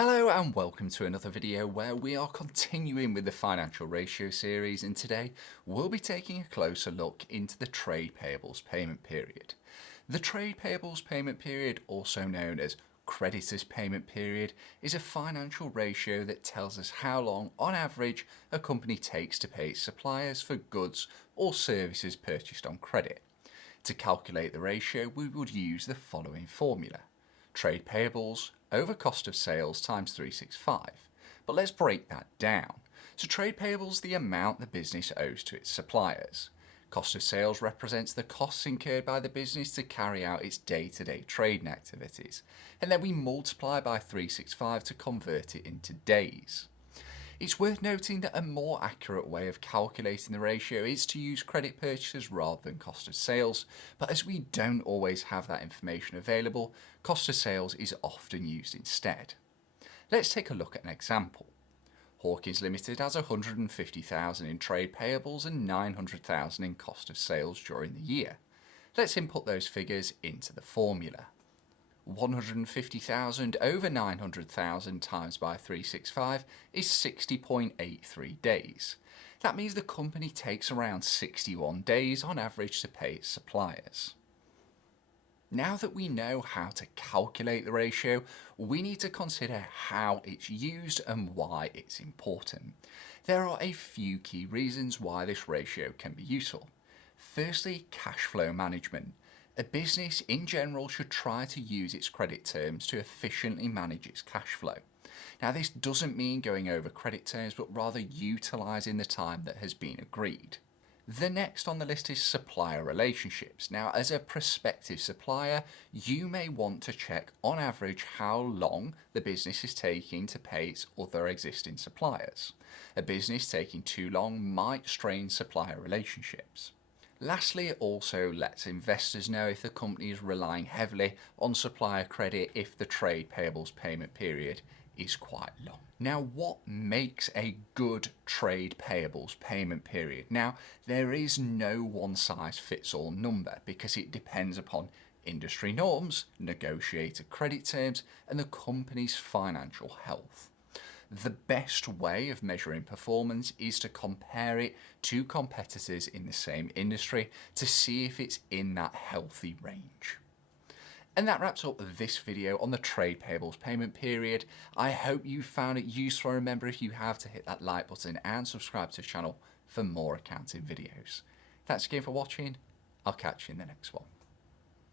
Hello and welcome to another video where we are continuing with the financial ratio series, and today we'll be taking a closer look into the trade payables payment period. The trade payables payment period, also known as creditors payment period, is a financial ratio that tells us how long on average a company takes to pay its suppliers for goods or services purchased on credit. To calculate the ratio, we would use the following formula: trade payables over cost of sales times 365. But let's break that down. So trade payables is the amount the business owes to its suppliers. Cost of sales represents the costs incurred by the business to carry out its day-to-day trading activities. And then we multiply by 365 to convert it into days. It's worth noting that a more accurate way of calculating the ratio is to use credit purchases rather than cost of sales, but as we don't always have that information available, cost of sales is often used instead. Let's take a look at an example. Hawkins Limited has 150,000 in trade payables and 900,000 in cost of sales during the year. Let's input those figures into the formula. 150,000 over 900,000 times by 365 is 60.83 days. That means the company takes around 61 days on average to pay its suppliers. Now that we know how to calculate the ratio, we need to consider how it's used and why it's important. There are a few key reasons why this ratio can be useful. Firstly, cash flow management. A business in general should try to use its credit terms to efficiently manage its cash flow. Now, this doesn't mean going over credit terms, but rather utilising the time that has been agreed. The next on the list is supplier relationships. Now, as a prospective supplier, you may want to check on average how long the business is taking to pay its other existing suppliers. A business taking too long might strain supplier relationships. Lastly, it also lets investors know if the company is relying heavily on supplier credit if the trade payables payment period is quite long. Now, what makes a good trade payables payment period? Now, there is no one-size-fits-all number because it depends upon industry norms, negotiated credit terms, and the company's financial health. The best way of measuring performance is to compare it to competitors in the same industry to see if it's in that healthy range. And that wraps up this video on the trade payables payment period. I hope you found it useful. Remember, if you have, to hit that like button and subscribe to the channel for more accounting videos. Thanks again for watching. I'll catch you in the next one.